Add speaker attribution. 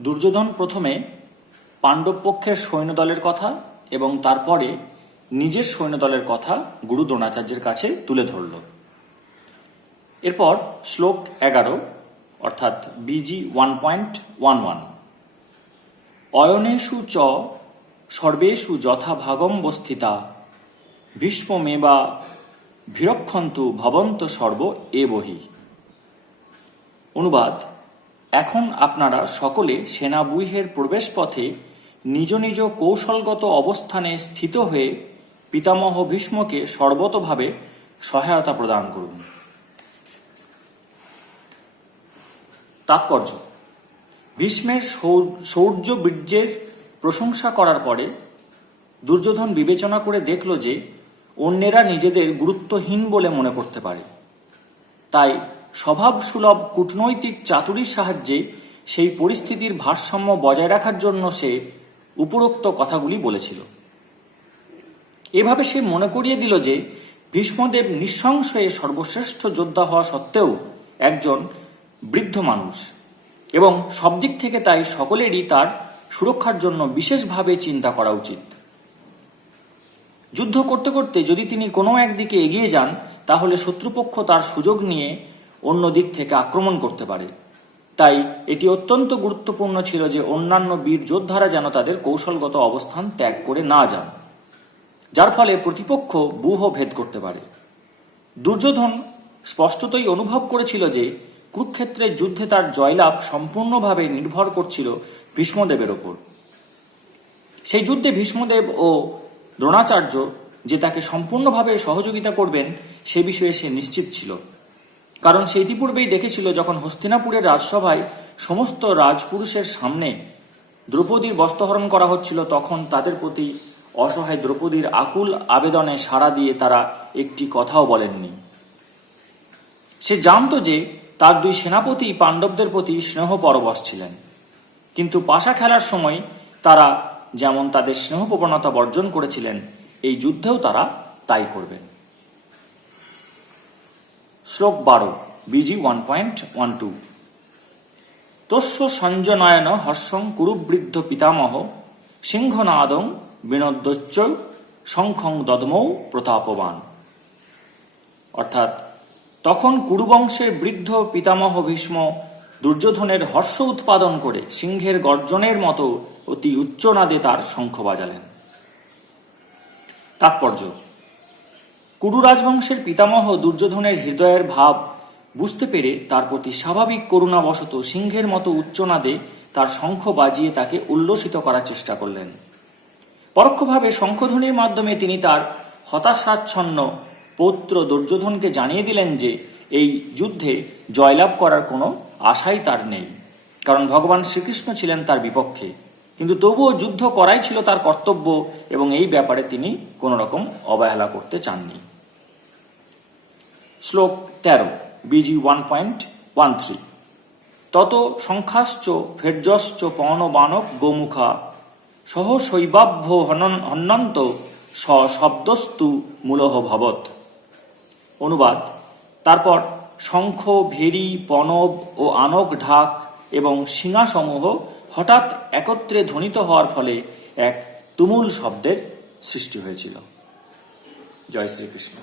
Speaker 1: দুর্যোধন প্রথমে পাণ্ডব পক্ষের সৈন্যদলের কথা এবং তারপরে নিজের সৈন্যদলের কথা গুরু দ্রোণাচার্যের কাছে তুলে ধরল। এরপর শ্লোক এগারো, অর্থাৎ BG one point one one. অয়নেষু চ সর্বেষু যথা ভাগম বস্থিতা ভীষ্মেবা ভীরক্ষন্তু ভবন্ত সর্ব এ বহি অনুবাদ এখন আপনারা সকলে সেনাবুহের প্রবেশপথে নিজ নিজ কৌশলগত অবস্থানে স্থিত হয়ে পিতামহ ভীষ্মকে সর্বতভাবে সহায়তা প্রদান করুন। তাৎপর্য, ভীষ্মের শৌর্য বীর্যের প্রশংসা করার পরে দুর্যোধন বিবেচনা করে দেখল যে অন্যেরা নিজেদের গুরুত্বহীন বলে মনে করতে পারে। তাই স্বভাবসুলভ কূটনৈতিক চাতুরির সাহায্যে সেই পরিস্থিতির ভারসাম্য বজায় রাখার জন্য সে উপরোক্ত কথাগুলি বলেছিল। এভাবে সে মনে করিয়ে দিল যে ভীষ্মদেব নিঃসংশয়ে সর্বশ্রেষ্ঠ যোদ্ধা হওয়া সত্ত্বেও একজন বৃদ্ধ মানুষ এবং সব দিক থেকে তাই সকলেরই তার সুরক্ষার জন্য বিশেষভাবে চিন্তা করা উচিত। যুদ্ধ করতে করতে যদি তিনি কোনো একদিকে এগিয়ে যান, তাহলে শত্রুপক্ষ তার সুযোগ নিয়ে অন্য দিক থেকে আক্রমণ করতে পারে। তাই এটি অত্যন্ত গুরুত্বপূর্ণ ছিল যে অন্যান্য বীর যোদ্ধারা যেন তাদের কৌশলগত অবস্থান ত্যাগ করে না যান, যার ফলে প্রতিপক্ষ ব্যূহ ভেদ করতে পারে। দুর্যোধন স্পষ্টতই অনুভব করেছিল যে কুরুক্ষেত্রের যুদ্ধে তার জয়লাভ সম্পূর্ণভাবে নির্ভর করছিল ভীষ্মদেবের ওপর। সেই যুদ্ধে ভীষ্মদেব ও দ্রোণাচার্য যে তাকে সম্পূর্ণভাবে সহযোগিতা করবেন, সে বিষয়ে সে নিশ্চিত ছিল। কারণ সে ইতিপূর্বেই দেখেছিল যখন হস্তিনাপুরের রাজসভায় সমস্ত রাজপুরুষের সামনে দ্রৌপদীর বস্ত্রহরণ করা হচ্ছিল, তখন তাদের প্রতি অসহায় দ্রৌপদীর আকুল আবেদনে সাড়া দিয়ে তারা একটি কথাও বলেননি। সে জানতো যে তার দুই সেনাপতি পাণ্ডবদের প্রতি স্নেহ পরবশ ছিলেন, কিন্তু পাশা খেলার সময় তারা যেমন তাদের স্নেহ প্রবণতা বর্জন করেছিলেন, এই যুদ্ধেও তারা তাই করবেন। শ্লোক বারো, BG one point one two তস্য সঞ্জনয়ন হর্ষং কুরুবৃদ্ধ পিতামহ, সিংহনাদং বিনোদ্য শঙ্খং দদমৌ প্রতাপবান। অর্থাৎ, তখন কুরুবংশের বৃদ্ধ পিতামহ ভীষ্ম দুর্যোধনের হর্ষ উৎপাদন করে সিংহের গর্জনের মতো অতি উচ্চনাদে তার শঙ্খ বাজালেন। তাৎপর্য কুরু রাজবংশের পিতামহ দুর্যোধনের হৃদয়ের ভাব বুঝতে পেরে তার প্রতি স্বাভাবিক করুণাবশত সিংহের মতো উচ্চনাদে তার শঙ্খ বাজিয়ে তাকে উল্লসিত করার চেষ্টা করলেন। পরোক্ষভাবে শঙ্খধ্বনির মাধ্যমে তিনি তার হতাশাচ্ছন্ন পৌত্র দুর্যোধনকে জানিয়ে দিলেন যে এই যুদ্ধে জয়লাভ করার কোনো আশাই তার নেই, কারণ ভগবান শ্রীকৃষ্ণ ছিলেন তার বিপক্ষে। কিন্তু তবুও যুদ্ধ করাই ছিল তার কর্তব্য এবং এই ব্যাপারে তিনি কোনো রকম অবহেলা করতে চাননি। শ্লোক তেরো BG one point one three তত সংখ্যাশ্চ ভের্যশ্চ পণ বানক গোমুখা, সহ শৈবাভ্য হন্যন্ত স শব্দস্তু মূলহ ভবত অনুবাদ, তারপর শঙ্খ ভেরি পনব ও আনক ঢাক এবং শিঙাসমূহ হঠাৎ একত্রে ধ্বনিত হওয়ার ফলে এক তুমুল শব্দের সৃষ্টি হয়েছিল। জয় শ্রীকৃষ্ণ।